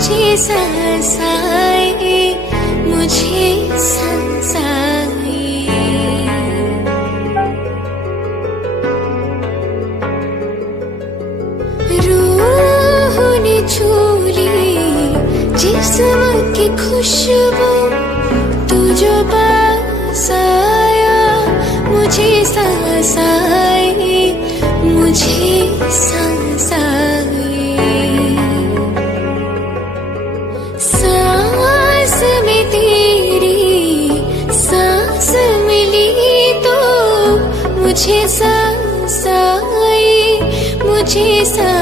मुझे सांस आए, मुझे सांस आए। रूह ने छू ली जिस्म की खुशबू, तू जो पास आया, मुझे सांस आए, मुझे सांस आए। सांस में तेरी सांस मिली तो मुझे सांस आई, मुझे सांस